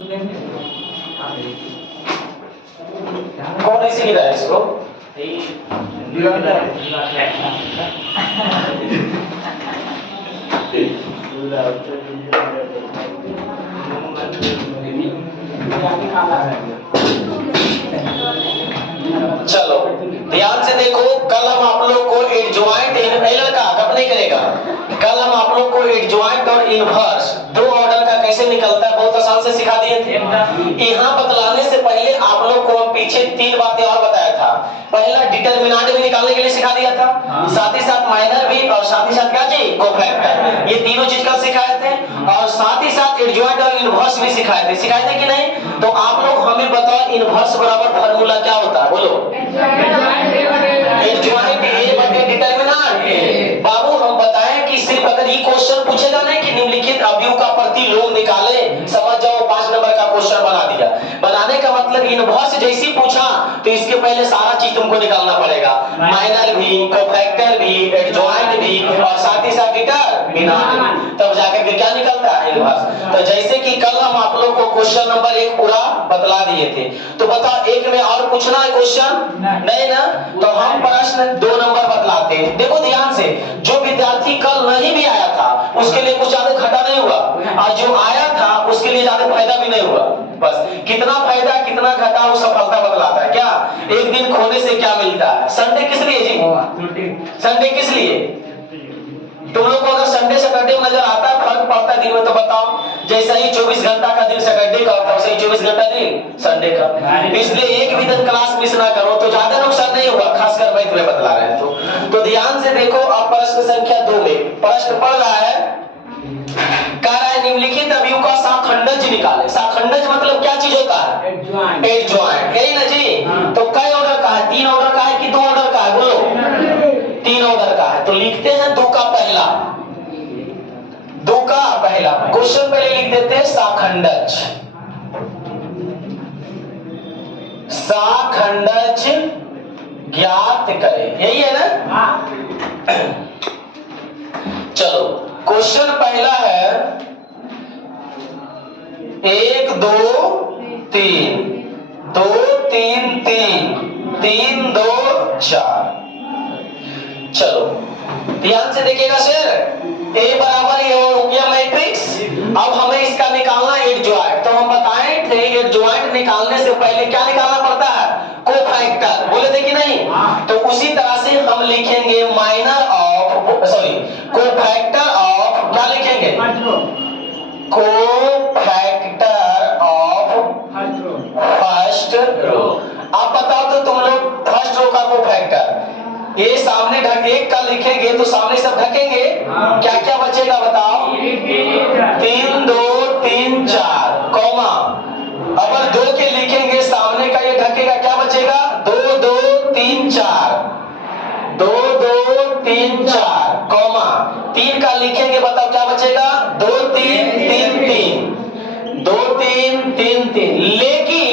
कौन ऐसे गिरा है इसको? चलो ध्यान से देखो, कल हम आप लोग को एडजॉइंट लड़का कब नहीं करेगा। कल हम आप लोग को एडजॉइंट और इनवर्स दो ऑर्डर का कैसे निकलता है बहुत आसान से सिखा दिए थे। यहाँ बतलाने से पहले आप लोग को हम पीछे तीन बातें और बताया था। पहला डिटरमिनेंट भी निकालने के लिए सिखा दिया था, साथ ही साथ माइनर भी, और साथ ही साथ क्या जी कोफैक्टर, ये तीनों चीज कल सिखाए थे। और साथ ही साथ एडजॉइंट और इनवर्स भी सिखाए थे कि नहीं? तो आप लोग हमें बताओ इनवर्स बराबर फार्मूला क्या होता है, बोलो। एडजॉइंट ए बटे डिटरमिनेंट। बाबू हम बताएं कि सिर्फ अगर ये क्वेश्चन पूछेगा नहीं कि निम्नलिखित अवयव का प्रतिलोम निकाले, समझ जाओ 5 नंबर का क्वेश्चन बना दिया। बनाने का मतलब इनवर्स जैसे ही पूछा तो इसके पहले सारा चीज तुमको निकालना पड़ेगा, माइनर भी, कोफैक्टर भी, एडजॉइंट भी, और साथ ही साथ डिटरमिनेंट, तब जाकर के क्या निकलता है इनवर्स। तो जैसे कि कल हम आप लोग को क्वेश्चन नंबर 1 पूरा बतला दिए थे, तो बताओ एक में और पूछना है क्वेश्चन नहीं ना? तो हम प्रश्न 2 नंबर बतलाते हैं। देखो ध्यान से, जो विद्यार्थी कल नहीं भी आया था उसके लिए कुछ ज्यादा घाटा नहीं हुआ, और जो आया था उसके लिए ज्यादा फायदा भी नहीं हुआ। बस कितना फायदा कितना घाटा वो सफलता बतलाता है। क्या एक दिन खोने से क्या मिलता है? संडे किस लिए जी? संडे किस लिए? तुम लोग को अगर संडे सैटरडे में नजर आता है फर्क पड़ता है दिन में तो बताओ। जैसा ही 24 घंटा का दिन सैटरडे का होता है वैसे ही 24 घंटा दिन संडे का। इसलिए एक भी दिन क्लास मिस ना करो तो ज्यादा नुकसान नहीं होगा, खासकर मैं तुम्हें बतला रहे हैं। तो ध्यान से देखो, अब प्रश्न संख्या 2 में प्रश्न पढ़ रहा है, कह रहा है निम्नलिखित अवयव का साखंडज निकाले। साखंडज मतलब क्या चीज होता है? एडजॉइंट, यही ना जी? तो कई ऑर्डर का है? 3 ऑर्डर का है कि 2 ऑर्डर का है, बोलो। 3 ऑर्डर का है। तो लिखते हैं 2 का पहला, 2 का पहला क्वेश्चन पहले लिख देते हैं साखंडज। साखंडज ज्ञात करें, यही है ना? चलो क्वेश्चन पहला है 1 2 3 2 3 3 3 2 4। चलो ध्यान से देखिएगा सर, A बराबर ये हो गया मैट्रिक्स। अब हमें इसका निकालना एडजॉइंट। तो हम बताएं थे एडजॉइंट निकालने से पहले क्या निकालना पड़ता है? कोफैक्टर, बोले थे कि नहीं? तो उसी तरह से हम लिखेंगे minor of, sorry cofactor of, क्या लिखेंगे? Cofactor of first row. अब बताओ तो तुम लोग फर्स्ट रो का कोफैक्टर, ये सामने ढक एक का लिखेंगे तो सामने सब ढकेंगे, क्या क्या बचेगा बताओ? 3 2 3 4 कॉमा, अगर 2 के लिखेंगे सामने का ये ढकेगा, क्या बचेगा? 2 2 3 4 2 2 3 4 कॉमा, 3 का लिखेंगे बताओ क्या बचेगा? 2 3 3 3 2 3 3 3। लेकिन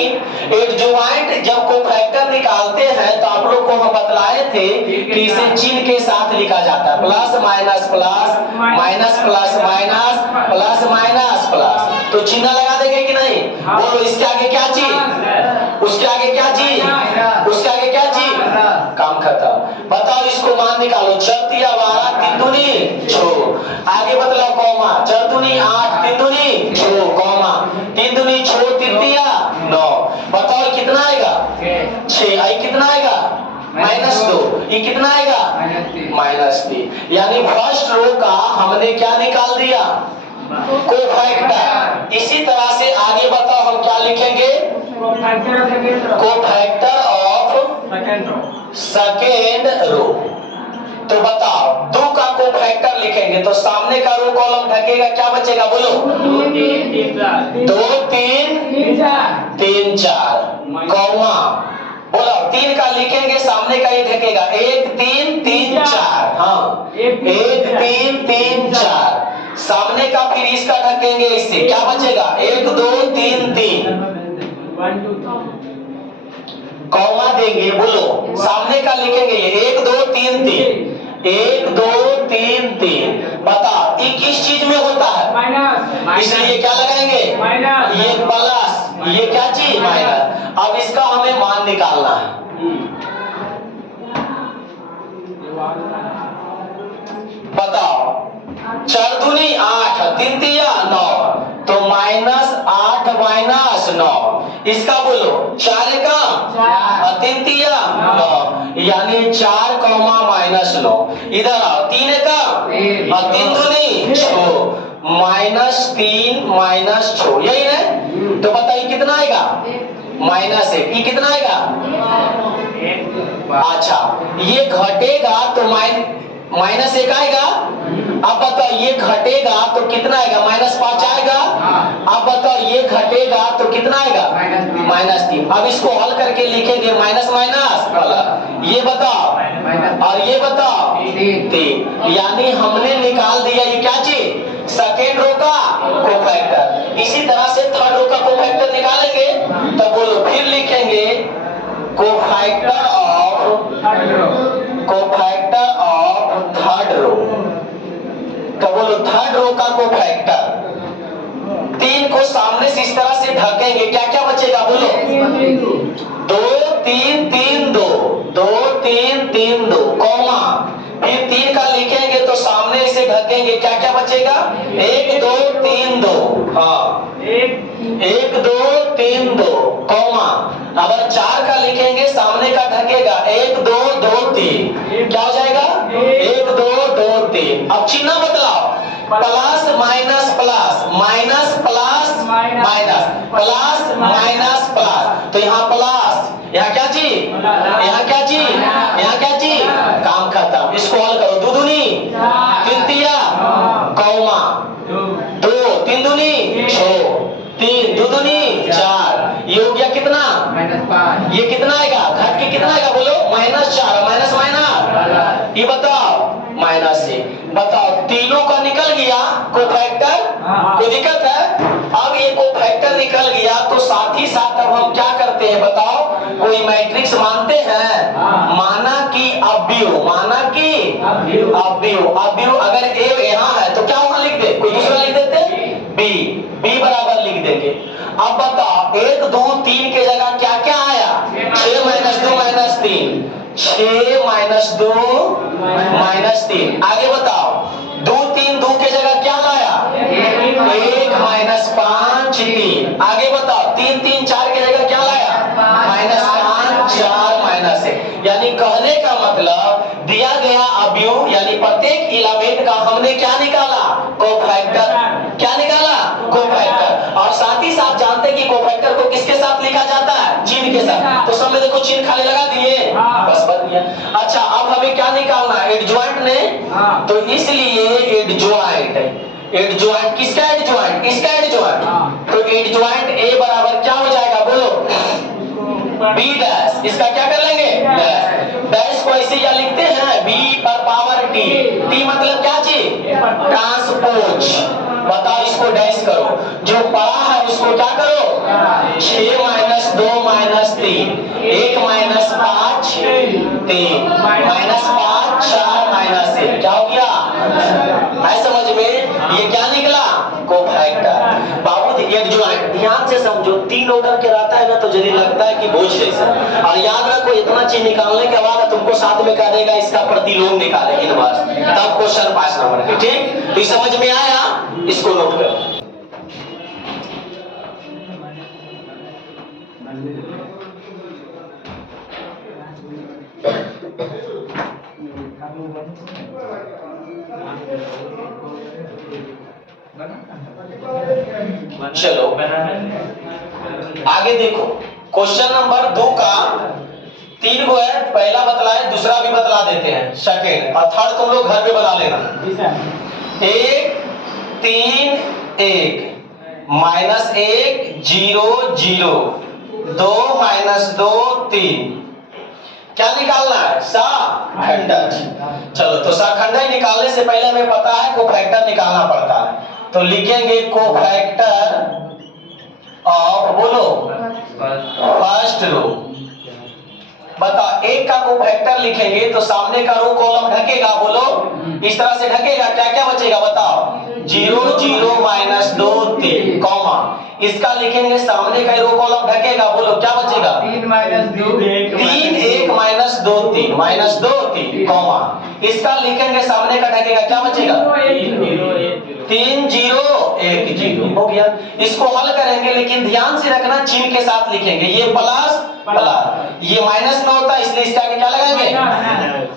एडजॉइंट जब कोफैक्टर निकालते हैं तो आप लोग को हम बतलाए थे कि इसे चिन्ह के साथ लिखा जाता है, plus minus plus minus plus minus plus minus plus. तो चिन्ह लगा देंगे कि नहीं? बोलो इसके आगे क्या चीज, उसके आगे क्या चीज, उसके आगे क्या चीज, काम खत्म। बताओ इसको मान निकालो, 4 तिया 12 3 दूनी 6। आगे बतलाओ कॉमा, 4 दूनी 8 3 दूनी 6 कॉमा, 3 दूनी 6 3 तिया 9। बताओ कितना आएगा? 6। आई कितना आएगा? -2। ये कितना आएगा? -3। यानी फर्स्ट रो का हमने क्या निकाल दिया? कोफैक्टर। इसी तरह से आगे बताओ हम क्या लिखेंगे? Cofactor of second row. तो बताओ 2 का कोफैक्टर लिखेंगे तो सामने का रो कॉलम ढकेगा, क्या बचेगा बोलो? 2 3 3 4 कॉमा, बोलो 3 का लिखेंगे सामने का ये ढकेगा, 1 3 3 4। हाँ 1 3 3 4, सामने का फिर इसका ढकेंगे इससे, क्या बचेगा? 1 2 3 3 कॉमा देंगे, बोलो सामने का लिखेंगे ये 1 2 3 3। 1 2 3 3। बता ये किस चीज में होता है? माइनस। इसलिए क्या लगाएंगे? माइनस। ये प्लस, ये क्या चीज? माइनस। अब इसका हमें मान निकालना है। बताओ, 4 दूनी 8, 3 तिया 9, तो -8 -9। इसका बोलो 4 का और 3 तिया 9, यानी 4 -9। इधर आओ, 3 का और 3 दूनी 6, -3 -6, यही ना? तो बताइए कितना आएगा? -1। ये कितना आएगा? अच्छा, ये घटेगा तो -1 आएगा। अब बताओ ये घटेगा तो कितना आएगा? -5 आएगा। अब बताओ ये घटेगा तो कितना आएगा? -3। अब इसको हल करके लिखेंगे माइनस माइनस प्लस। ये बताओ और ये बताओ 3, यानी हमने निकाल दिया ये क्या चीज? सेकेंड रो का कोफैक्टर। इसी तरह से थर्ड रो का कोफैक्टर निकालेंगे, तो बोलो फिर लिखेंगे कोफैक्टर ऑफ थर्ड रो। तो बोलो थर्ड रो का कोफैक्टर। 3 को सामने से इस तरह से ढकेंगे, क्या क्या बचेगा? बोलो 2 3 3 2, 2 3 3 2, कॉमा, फिर 3 का लिखेंगे तो सामने से ढकेंगे, क्या क्या बचेगा? 1 2 3 2, हाँ 1 2 3 2, कॉमा। अगर 4 का लिखेंगे सामने का ढकेगा, 1 2 2 3, क्या हो जाएगा? 1 2 2 3। अब चिन्ह बदलाओ, plus minus plus, minus plus minus, plus minus plus. तो यहाँ प्लस, यहाँ क्या चीज? यहाँ क्या चीज? यहाँ क्या चीज? काम खत्म। इसको हल करो, 2 दूनी 3 तिया, कौमा 2, 3 दूनी 6, 3 2 दूनी 4, ये हो गया कितना? -5। ये कितना आएगा? घट के कितना आएगा? बोलो -4, माइनस माइनस। ये बताओ -1। बताओ तीनों का निकल गया कोफैक्टर, कोई दिक्कत है? अब ये कोफैक्टर निकल गया तो साथ ही साथ अब हम क्या करते हैं बताओ? कोई मैट्रिक्स मानते हैं? माना कि अव्यव, माना कि अव्यव। अगर ए यहाँ है तो क्या वहां लिख दे? कोई दूसरा लिख देते? बी बराबर लिख देंगे। अब बताओ 1 2 3 के जगह क्या क्या आया? 6 - 2 - 3, 6 - 2 - 3। आगे बताओ 2 3 2 के जगह क्या लाया? 1 - 5 3। आगे बताओ 3 3 4 के जगह क्या लाया? -5 4 -1। यानी कहने का मतलब दिया गया अवयव यानी प्रत्येक एलिमेंट का हमने क्या निकाला? कोफैक्टर। क्या निकाला? कोफैक्टर। और साथ ही साथ जानते कि कोफैक्टर को किसके साथ लिखा जाता है? चिन्ह के साथ। तो सब में देखो चिन्ह खाली लगा दिए, बस बन गया। अच्छा अब हमें क्या निकालना है? एडजॉइंट ने, तो इसलिए एडजॉइंट किसका एडजॉइंट? इसका एडजॉइंट। तो एडजॉइंट ए बराबर क्या हो जाएगा? बोलो बी डैश। इसका क्या कर लेंगे? डैश को ऐसे या लिखते हैं बी पर पावर टी। टी मतलब क्या चीज? ट्रांसपोज। बताओ इसको डैश करो, जो बड़ा है उसको क्या करो? 6 - 2 - 3, 1 - 5 3, -5 4 -1। क्या हो गया? है समझ में? ये क्या निकला? कोफैक्टर। बाबू एडजॉइंट ध्यान से समझो, 3 ऑर्डर के रहता है ना तो जल्दी लगता है कि बोझ जैसा। और याद रखो इतना चीज निकालने के बाद तुमको साथ में कह देगा इसका प्रतिलोम निकाले इनवर्स, तब क्वेश्चन 5 नंबर के। ठीक, तो समझ में आया? इसको नोट करो। चलो आगे देखो, क्वेश्चन नंबर 2 का 3 गो है, पहला बतलाए दूसरा भी बतला देते हैं, सेकंड और थर्ड तुम लोग घर पे बता लेना। 1 3 1 -1 0 0 2 - 2 3। क्या निकालना है? साखंडज। चलो तो साखंडज निकालने से पहले हमें पता है कोफैक्टर निकालना पड़ता है, तो लिखेंगे कोफैक्टर ऑफ, बोलो फर्स्ट रो। बताओ एक का कोफैक्टर लिखेंगे तो सामने का रो कॉलम ढकेगा, बोलो इस तरह से ढकेगा, क्या क्या बचेगा बताओ, 0 0 -2 3 कॉमा, इसका लिखेंगे सामने का रो कॉलम ढकेगा, बोलो क्या बचेगा, 3 -2 3 1 -2 3 -2 3 कॉमा, इसका लिखेंगे सामने का ढकेगा, क्या बचेगा, 3 0 1 0 हो गया। इसको हल करेंगे लेकिन ध्यान से रखना चिन्ह के साथ लिखेंगे, ये प्लस प्लस, ये माइनस में होता है इसलिए इसके आगे क्या लगाएंगे,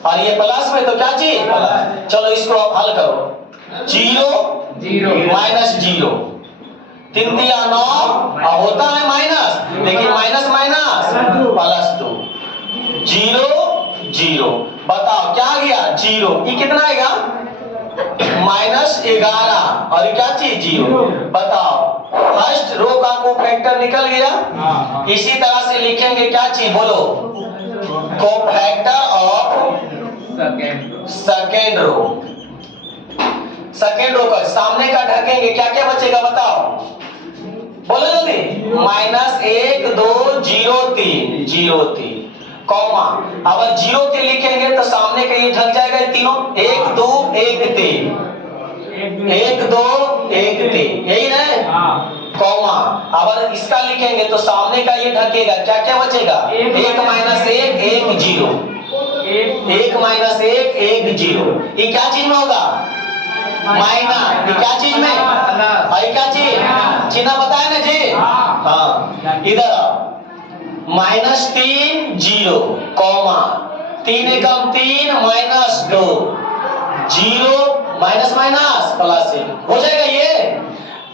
और ये प्लस में तो क्या चीज प्लस। चलो इसको आप हल करो, 0 0 -0 3 दिया 9 होता है माइनस, लेकिन माइनस माइनस +2 0 0 बताओ क्या आ गया 0, ये कितना आएगा -11 और ये क्या चीज 0, बताओ फर्स्ट रो का कोफैक्टर निकल गया। इसी तरह से लिखेंगे क्या चीज बोलो, cofactor of second row, second row का सामने का ढकेंगे, क्या क्या बचेगा बताओ, बोलो जल्दी, -1 2 0 3 0 3 कॉमा, अब 0 3 लिखेंगे तो सामने का ये ढक जाएगा, ये तीनों 1 2 1 3 1 2 1 3 यही ना कॉमा, अब इसका लिखेंगे तो सामने का ये ढकेगा, क्या क्या बचेगा, 1 -1 1 0 1 -1 1 0, ये क्या चीज में होगा माइनस, ये क्या चीज में, ये क्या चीज चिन्ह बताए ना जी, हाँ इधर -3 0 कॉमा 3 एकम 3 -2 0 माइनस माइनस प्लस 1 हो जाएगा ये।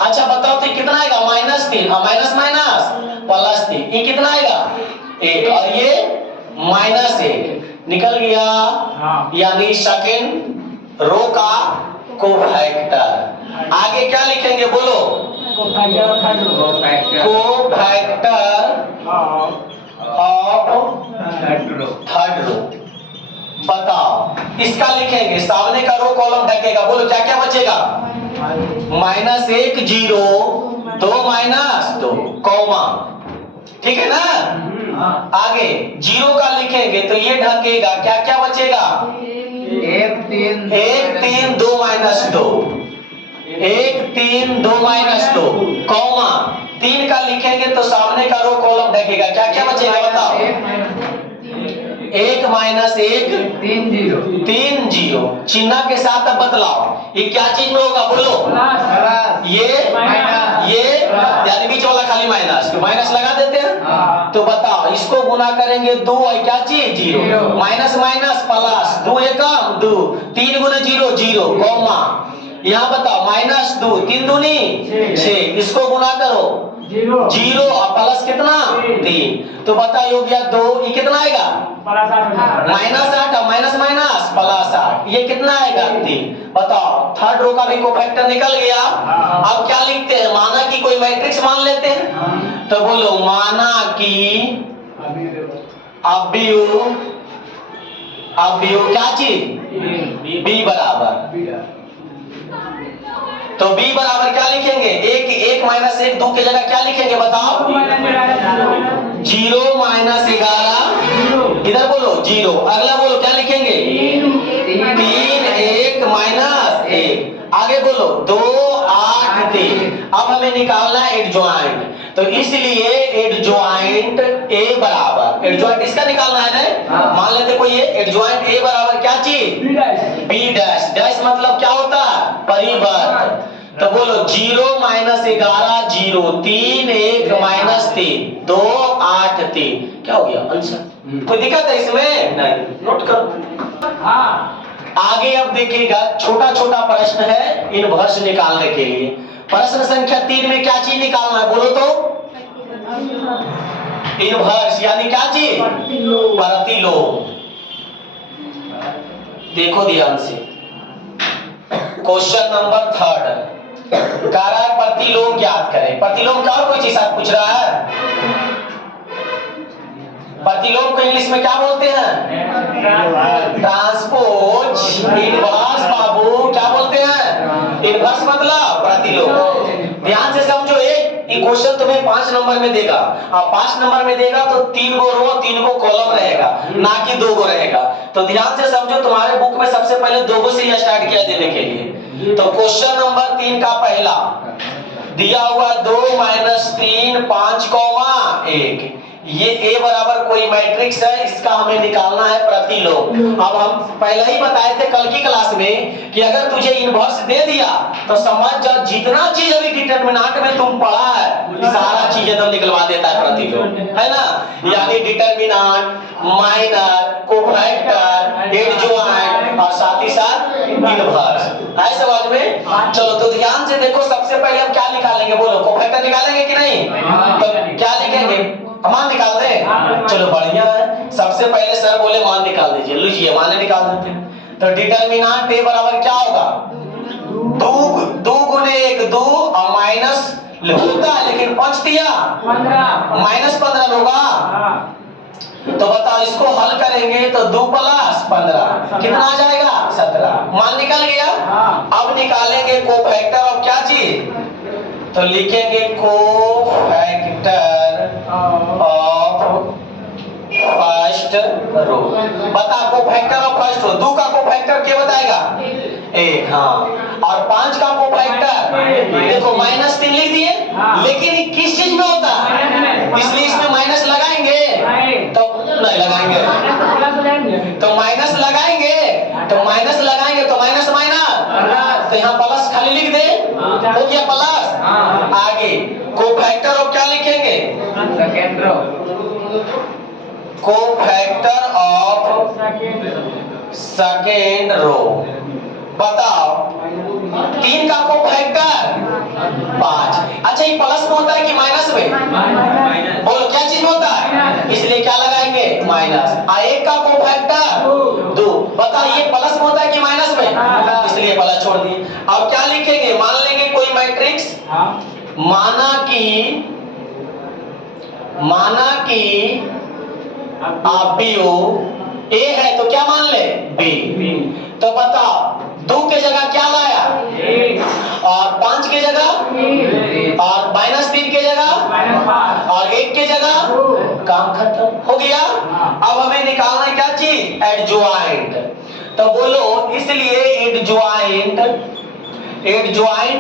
अच्छा बताओ तो कितना आएगा, -3 माइनस माइनस +3, ये कितना आएगा 1 और ये -1 निकल गया, यानी सेकेंड रो का कोफैक्टर। आगे क्या लिखेंगे बोलो, कोफैक्टर ऑफ थर्ड रो, बताओ इसका लिखेंगे सामने का रो कॉलम ढकेगा, बोलो क्या क्या बचेगा, -1 0 2 -2 कॉमा, ठीक है ना। आगे 0 का लिखेंगे तो ये ढकेगा, क्या क्या बचेगा, 1 3 2 -2 1 3 2 -2 कॉमा, 3 का लिखेंगे तो सामने का रो कॉलम ढकेगा, क्या क्या बचेगा बताओ, 1 -1 3 0 चिन्ह के साथ अब बतलाओ ये क्या चीज में होगा बोलो, ये यानी बीच वाला खाली माइनस, माइनस लगा देते हैं तो बताओ इसको गुना करेंगे 2 और क्या चीज 0 माइनस माइनस प्लस 2 एकम 2 3 गुना 0 0 कॉमा, यहाँ बताओ -2 3 दूनी 6, इसको गुना करो 0 और प्लस कितना 3, तो बताओ हो गया 2, ये कितना आएगा -8 और माइनस माइनस +8, ये कितना आएगा 3। बताओ थर्ड रो का भी कोफैक्टर निकल गया। अब क्या लिखते हैं, माना कि कोई मैट्रिक्स मान लेते हैं, तो बोलो माना कि अवयव क्या चीज b बराबर, तो b बराबर क्या लिखेंगे, 1 -1 2 की जगह क्या लिखेंगे बताओ, 0 -11 इधर बोलो 0, अगला बोलो क्या लिखेंगे 3 1 -1, आगे बोलो 2 8 3। अब हमें निकालना है एडजॉइंट, तो इसलिए एडजॉइंट a बराबर, एडजॉइंट इसका निकालना है ना, मान लेते कोई ये एडजॉइंट a बराबर क्या चीज b डैश, डैश मतलब क्या होता है परिवर्त, तो बोलो 0 -11 0 3 1 -3 2 8 3, क्या हो गया आंसर। कोई दिक्कत है इसमें नहीं, नोट करो। आगे अब देखिएगा छोटा छोटा प्रश्न है इनवर्स निकालने के लिए। प्रश्न संख्या 3 में क्या चीज निकालना है बोलो तो, इनवर्स यानी क्या चीज प्रतिलोम। देखो ध्यान से क्वेश्चन नंबर 3 कह रहा है प्रतिलोम ज्ञात करें। प्रतिलोम का और कोई चीज साथ पूछ रहा है, प्रतिलोम को इंग्लिश में क्या बोलते हैं, ट्रांसपोज इनवर्स। बाबू क्या बोलते हैं, इनवर्स मतलब प्रतिलोम। ध्यान से समझो, एक कि क्वेश्चन तुम्हें 5 नंबर में देगा, अब 5 नंबर में देगा तो 3 गो रो 3 गो कॉलम रहेगा, ना कि 2 गो रहेगा। तो ध्यान से समझो, तुम्हारे बुक में सबसे पहले 2 गो से ही स्टार्ट किया देने के लिए। तो क्वेश्चन नंबर 3 का पहला दिया हुआ 2 - 3 5, 1। ये A बराबर कोई मैट्रिक्स है, इसका हमें निकालना है प्रतिलोम। अब हम पहले ही बताए थे कल की क्लास में कि अगर तुझे इनवर्स दे दिया तो समझ जा, जितना चीज अभी डिटरमिनेंट में तुम पढ़ा है सारा चीज एकदम निकलवा देता है प्रतिलोम, है ना। यानी डिटरमिनेंट, माइनर, कोफैक्टर, एडजॉइंट और साथ ही साथ इनवर्स है समझ में। चलो तो ध्यान से देखो, सबसे पहले हम क्या निकालेंगे, बोलो कोफैक्टर निकालेंगे कि नहीं? तो क्या लिखेंगे, मान निकाल दे। चलो बढ़िया है, सबसे पहले सर बोले मान निकाल दीजिए, लीजिए मान निकाल देते हैं। तो डिटरमिनेंट A बराबर क्या होगा, 2 गुने 1 2 और माइनस होता है लेकिन 5 दिया -15 होगा। तो बताओ इसको हल करेंगे तो 2 + 15 कितना आ जाएगा, 17। मान निकल गया। अब निकालेंगे कोफैक्टर ऑफ क्या चीज, तो लिखेंगे कोफैक्टर ऑफ फर्स्ट रो। बता कोफैक्टर ऑफ फर्स्ट रो, 2 का कोफैक्टर क्या बताएगा, 1। हाँ, और 5 का कोफैक्टर देखो -3 लिख दिए, लेकिन ये किस चीज में होता है, इसलिए इसमें माइनस लगाएंगे तो नहीं लगाएंगे, तो माइनस लगाएंगे तो माइनस तो यहाँ प्लस खाली लिख दे, हो गया प्लस। आगे कोफैक्टर ऑफ क्या लिखेंगे, second row. Cofactor of second row. बताओ 3 का कोफैक्टर 5। अच्छा ये प्लस में होता है कि माइनस में, बोलो क्या चीज में होता है, इसलिए क्या लगाएंगे, माइनस। 1 का कोफैक्टर 2। बता ये प्लस में होता है कि माइनस में, इसलिए प्लस छोड़ दिए। अब क्या लिखेंगे, मान लेंगे कोई मैट्रिक्स, माना कि बीओ ए है तो क्या मान ले, बी। तो बताओ 2 के जगह क्या लाया, और 5 के जगह, और -3 के जगह, और 1 के जगह, काम खत्म हो गया। अब हमें निकालना है क्या चीज, एडजॉइंट। तो बोलो इसलिए एडजॉइंट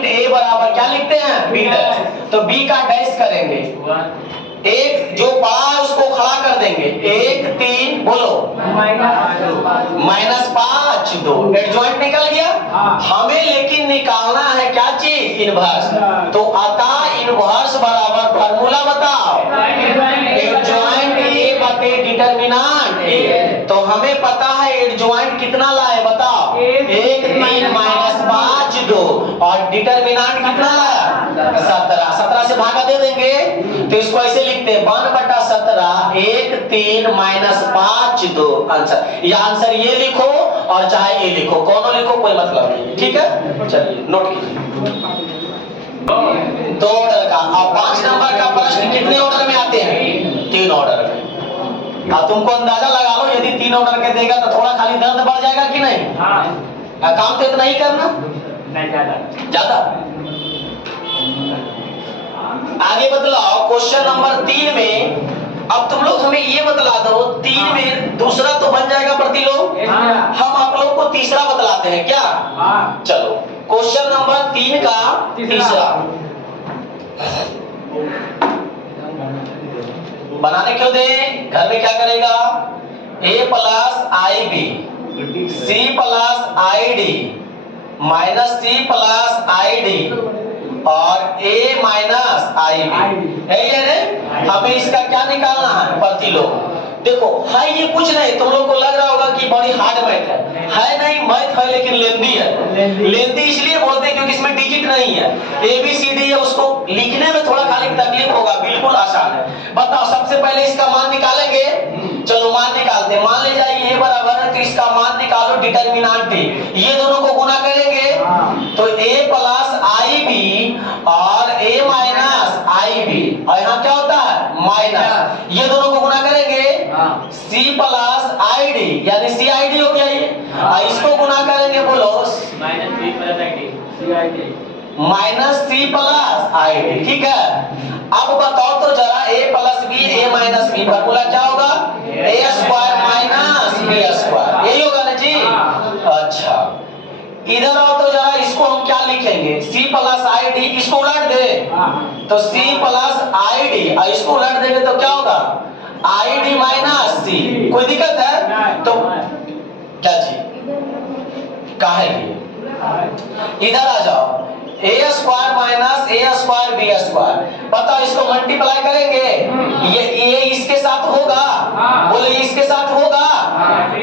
A बराबर क्या लिखते हैं, B डैश। तो B का डैश करेंगे, एक जो बड़ा है उसको खड़ा कर देंगे, 1 3 बोलो -5 2, एडजॉइंट निकल गया। हमें लेकिन निकालना है क्या चीज, इनवर्स। तो अतः इनवर्स बराबर फार्मूला बताओ, एडजॉइंट A बटे डिटरमिनेंट A। तो हमें पता है एडजॉइंट कितना लाए, बताओ 1 3 -5 2, और डिटरमिनेंट कितना लाया, 17। 17 से भागा दे देंगे तो इसको ऐसे लिखते हैं 1/17 1 3 -5 2 आंसर। या आंसर ये लिखो और चाहे ये लिखो, कौन लिखो कोई मतलब नहीं, ठीक है। चलिए नोट कीजिए 2 ऑर्डर का। अब 5 नंबर का प्रश्न कितने ऑर्डर में आते हैं, 3 ऑर्डर में। अब तुमको अंदाजा लगा लो, यदि 3 ऑर्डर के देगा तो थोड़ा खाली दर्द बढ़ जाएगा कि नहीं। काम तो इतना ही करना, ज्यादा। आगे बतलाओ क्वेश्चन नंबर 3 में। अब तुम लोग हमें ये बतला दो, 3 में दूसरा तो बन जाएगा प्रतिलोम, हम आप लोग को तीसरा बतलाते हैं क्या। चलो क्वेश्चन नंबर 3 का तीसरा बनाने क्यों दे, घर में क्या करेगा, A + IB C + ID -C + ID और A - IB है ये ना। हमें इसका क्या निकालना है, प्रतिलोम। देखो है ये कुछ नहीं, तुम लोग को लग रहा होगा कि बड़ी हार्ड मैथ है नहीं, मैथ है लेकिन लेंदी है। लेंदी इसलिए बोलते हैं क्योंकि इसमें डिजिट नहीं है, ABCD है, उसको लिखने में थोड़ा खाली तकलीफ होगा, बिल्कुल आसान है। बताओ सबसे पहले इसका मान निकालेंगे, चलो मान निकालते हैं। मान ले जाइए A बराबर है तो इसका मान निकालो डिटरमिनेंट A, ये दोनों को गुना करेंगे तो A + IB और A - IB, और यहाँ क्या होता है माइनस, ये दोनों को गुना करेंगे C + ID यानी CID हो गया ये, और इसको गुना करेंगे बोलो -C + ID CID minus C plus I D. ठीक है, अब बताओ तो जरा a plus B a minus B formula क्या होगा? a square minus B square, यही होगा ना जी। अच्छा इधर आओ तो जरा, इसको हम क्या लिखेंगे? c प्लस आई डी, इसको उलट दे तो c प्लस आई डी, और इसको उलट देंगे तो क्या होगा? आई डी माइनस सी। कोई दिक्कत है? तो क्या जी काहे लिए? इधर आ जाओ, a square minus a square B square, बताओ इसको मल्टीप्लाई करेंगे, ये इसके साथ होगा? बोलो ये इसके साथ होगा?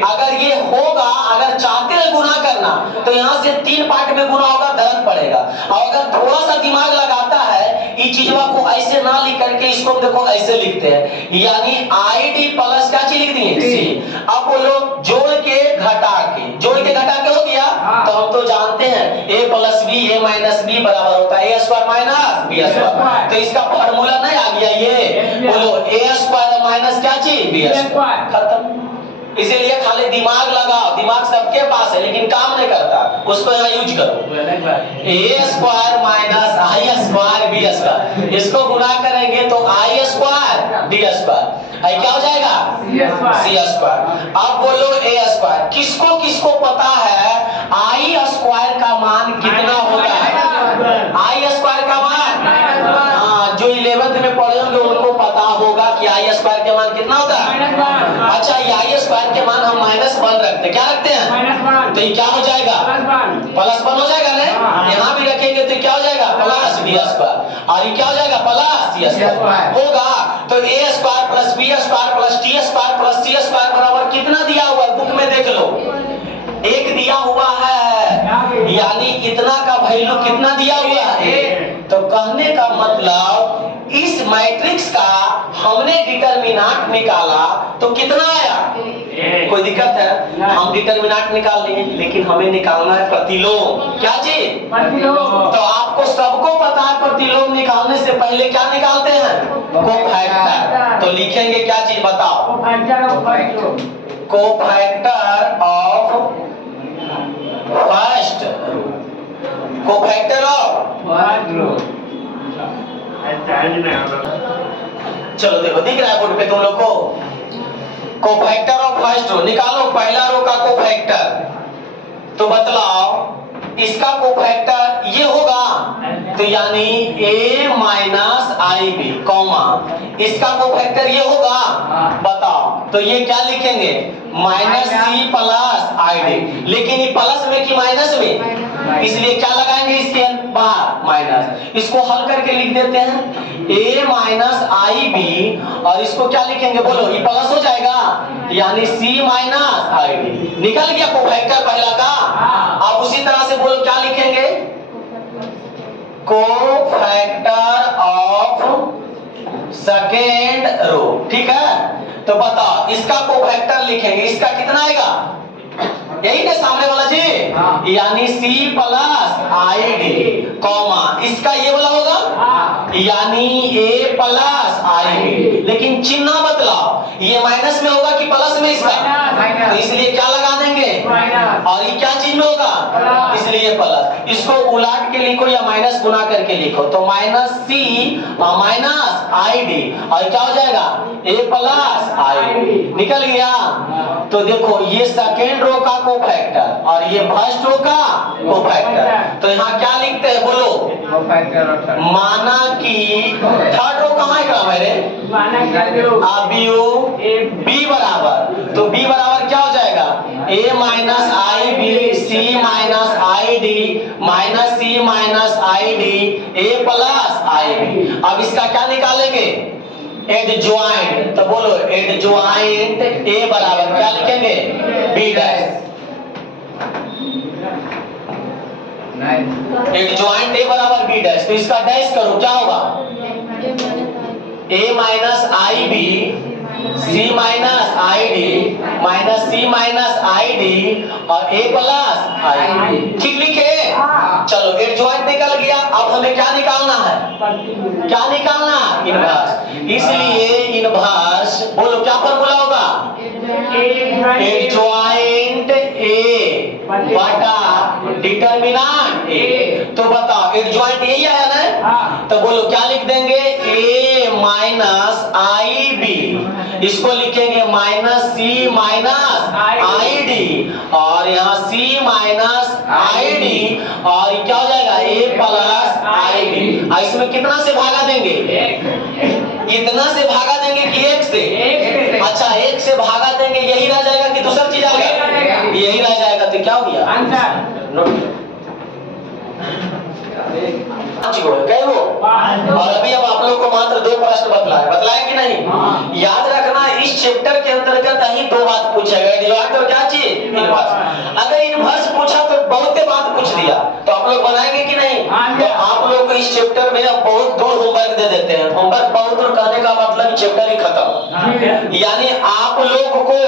अगर ये होगा, अगर चाहते हैं गुना करना तो यहाँ से 3 पार्ट में गुना होगा, दर्द पड़ेगा। और अगर थोड़ा सा दिमाग लगाता है, इस चीजवा को ऐसे ना लिख करके इसको देखो ऐसे लिखते हैं, यानी आई डी प्लस क्या चीज लिख दिए? सी। अब बोलो जोड़ के घटा के, जोड़ के घटा के हो गया, तो हम तो जानते हैं a plus B a minus B बराबर होता है a square minus B square. तो इसका फार्मूला नहीं आ गया ये? बोलो a स्क्वायर माइनस क्या चीज? B square. खत्म। इसीलिए खाली दिमाग लगाओ, दिमाग सबके पास है लेकिन काम नहीं करता, उसको यहाँ यूज करो। a square minus I square B square, इसको गुणा करेंगे तो I square D square, I क्या हो जाएगा? C square. अब बोलो a स्क्वायर, किसको किसको पता है आई स्क्वायर का मान कितना होगा? आई स्क्वायर का मान, हाँ जो 11th में पढ़े होंगे उनको पता होगा कि आई स्क्वायर के मान कितना होता है। अच्छा ये आई स्क्वायर के मान हम -1 रखते, क्या रखते हैं? तो ये क्या हो जाएगा? +1 हो जाएगा ना। यहाँ भी रखेंगे तो क्या हो जाएगा? प्लस बी स्क्वायर, और ये क्या हो जाएगा? प्लस सी स्क्वायर होगा। तो a square plus B square plus T square plus C square बराबर कितना दिया हुआ है? बुक में देख लो, 1 दिया हुआ है, यानी इतना का वैल्यू कितना दिया हुआ है? तो कहने का मतलब इस मैट्रिक्स का हमने डिटरमिनेंट निकाला तो कितना आया? कोई दिक्कत है? हम डिटरमिनेंट निकाल लिए, लेकिन हमें निकालना है प्रतिलोम। क्या चीज? प्रतिलोम। तो आपको सबको पता है प्रतिलोम निकालने से पहले क्या निकालते हैं? कोफैक्टर। तो लिखेंगे क्या चीज बताओ? Cofactor of first, cofactor of चलो देखो, दिख रहा है बोर्ड पे तुम लोग को? कोफैक्टर ऑफ फर्स्ट रो निकालो, पहला रो का कोफैक्टर। तो बतलाओ इसका कोफैक्टर ये होगा, तो यानी a minus I B comma, इसका कोफैक्टर ये होगा, बताओ तो ये क्या लिखेंगे? Minus C plus I D, लेकिन ये प्लस में कि माइनस में? इसलिए क्या लगाएंगे इसके बाहर? माइनस। इसको हल करके लिख देते हैं a माइनस आई बी, और इसको क्या लिखेंगे? बोलो ये प्लस हो जाएगा, यानी c माइनस आई डी। निकल गया कोफैक्टर पहला का। अब उसी तरह से बोलो क्या लिखेंगे? Cofactor of second row. ठीक है, तो बताओ इसका कोफैक्टर लिखेंगे, इसका कितना आएगा? यही ना सामने वाला जी, यानी c plus I D comma, इसका ये वाला होगा, यानी a प्लस आई डी, लेकिन चिन्ह बदलाओ, ये माइनस में होगा कि प्लस में? इसका तो इसलिए क्या लगा देंगे? और ये क्या चीज में होगा? इसलिए प्लस। इसको उलट के लिखो या माइनस गुना करके लिखो, तो minus C minus I D, और क्या हो जाएगा? a plus I D. निकल गया। तो देखो ये सेकेंड रो का कोफैक्टर और ये फर्स्ट रो का कोफैक्टर। तो यहाँ क्या लिखते हैं बोलो? माना कि थर्ड रो कहाँ है मेरे? अब b बराबर, तो b बराबर क्या हो जाएगा? a minus I B C minus I D minus C minus I D a plus I B. अब इसका क्या निकालेंगे? एडजॉइंट। तो बोलो एडजॉइंट a बराबर क्या लिखेंगे? b dash. एडजॉइंट a बराबर b डैश, तो इसका डैश करो, क्या होगा? a minus I B C minus I D minus C minus I D और a प्लस आई डी। ठीक लिखे? चलो एडजॉइंट निकल गया। अब हमें क्या निकालना है? क्या निकालना? इनवर्स। इसलिए इनवर्स बोलो क्या फॉर्मूला होगा? एडजॉइंट ए बटा डिटर्मिनेंट ए। तो बताओ एडजॉइंट यही आया ना, हाँ। तो बोलो क्या लिख देंगे, ए माइनस आई बी, इसको लिखेंगे minus C minus I D, और यहाँ सी माइनस आई डी, और ये क्या हो जाएगा ए प्लस आई डी। इसमें कितना से भागा देंगे, इतना से भागा देंगे कि एक से, अच्छा एक से भागा देंगे, यही रह जाएगा कि दूसरा चीज आएगा, यही रह जाएगा। तो क्या हो गया आंसर, कई वो। और अभी अब आप लोग को मात्र 2 प्रश्न बतलाए कि नहीं। याद रखना इस चैप्टर के अंतर्गत ही 2 बात पूछेगा, एडजॉइंट और क्या चीज, इनवर्स। अगर इनवर्स पूछा तो बहुत बात पूछ दिया, तो आप लोग बनाएंगे कि नहीं। तो आप लोग को इस चैप्टर में अब बहुत दूर होमवर्क दे देते हैं। होमवर्क बहुत दूर कहने का मतलब चैप्टर ही खत्म, यानी आप लोग को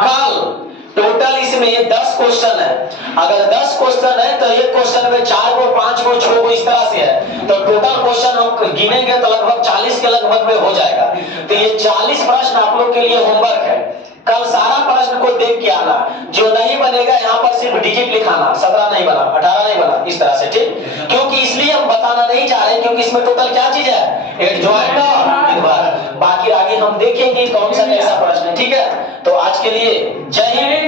कल टोटल इसमें 10 क्वेश्चन है। अगर 10 क्वेश्चन है तो एक क्वेश्चन में 4 को 5 को 6 को इस तरह से है, तो टोटल क्वेश्चन हम गिनेंगे तो लगभग 40 के लगभग में हो जाएगा। तो ये 40 प्रश्न आप लोग के लिए होमवर्क है। कल सारा प्रश्न को देख के आना, जो नहीं बनेगा यहाँ पर सिर्फ डिजिट लिखाना, 17 नहीं बना, 18 नहीं बना, इस तरह से, ठीक। क्योंकि इसलिए हम बताना नहीं चाह रहे क्योंकि इसमें टोटल क्या चीज है, एडजॉइंट और इनवर्स। बाकी आगे हम देखेंगे कौन सा कैसा प्रश्न है, ठीक है। तो आज के लिए जय हिंद।